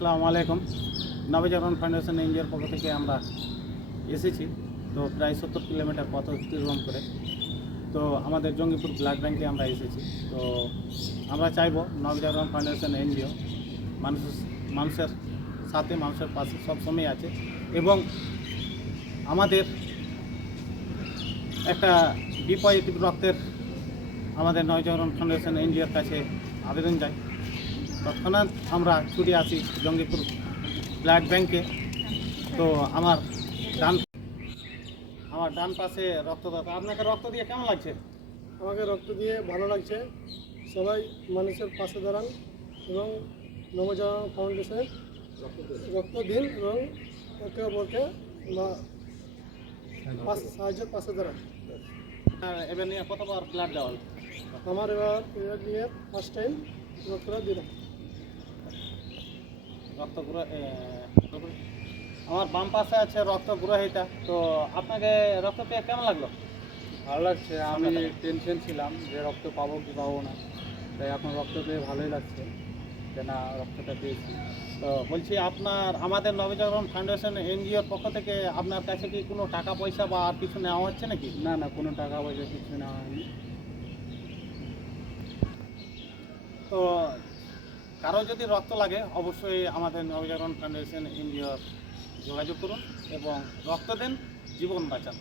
আসসালামু আলাইকুম। নবজাগরণ ফাউন্ডেশন এনজিওর পক্ষ থেকে আমরা এসেছি। তো প্রায় 70 কিলোমিটার পথ অতিক্রম করে তো আমাদের জঙ্গিপুর ব্লাড ব্যাংকে আমরা এসেছি। তো আমরা চাইব নবজাগরণ ফাউন্ডেশন এনজিও মানুষের সাথে, মানুষের পাশে সবসময় আছে এবং আমাদের একটা বি পজিটিভ রক্তের আমাদের নবজাগরণ ফাউন্ডেশন এনজিওর কাছে আবেদন যায়। তৎক্ষণাৎ আমরা ছুটে আসি জঙ্গিপুর ব্লাড ব্যাংকে। তো আমার ডান পাশে রক্তদাতা, আপনাকে রক্ত দিয়ে কেমন লাগছে? আমাকে রক্ত দিয়ে ভালো লাগছে। সবাই মানুষের পাশে দাঁড়ান এবং নবজাগরণ ফাউন্ডেশনের রক্ত দিন এবং একে অপরকে সাহায্যের পাশে দাঁড়ান। এবার নিয়ে কতবার ব্লাড দেওয়া হলো? আমার এবার নিয়ে ফার্স্ট টাইম রক্তটা দিলাম। আমার বাম পাশে আছে রক্ত গ্রহীতা। তো আপনাকে রক্ত পেয়ে কেমন লাগলো? ভালো লাগছে। আমি টেনশন ছিলাম যে রক্ত পাবো কি পাবো না, তাই এখন রক্ত পেয়ে ভালোই লাগছে যে না, রক্তটা পেয়েছি। তো বলছি, আমাদের নবজাগরণ ফাউন্ডেশন এনজিওর পক্ষ থেকে আপনার কাছে কি কোনো টাকা পয়সা বা আর কিছু নেওয়া হচ্ছে নাকি? না না, কোনো টাকা পয়সা কিছু নেওয়া হয়নি। তো কারো যদি রক্ত লাগে অবশ্যই আমাদের নবজাগরণ ফাউন্ডেশন এনজিওর যোগাযোগ করুন এবং রক্ত দেন, জীবন বাঁচান।